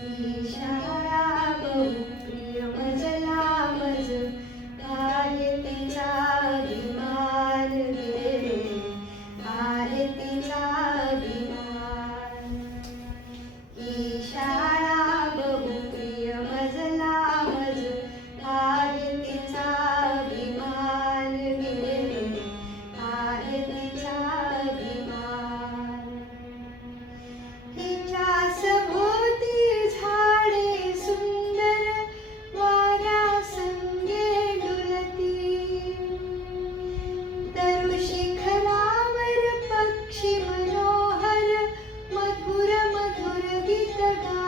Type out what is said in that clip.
Yeah. kindergarten.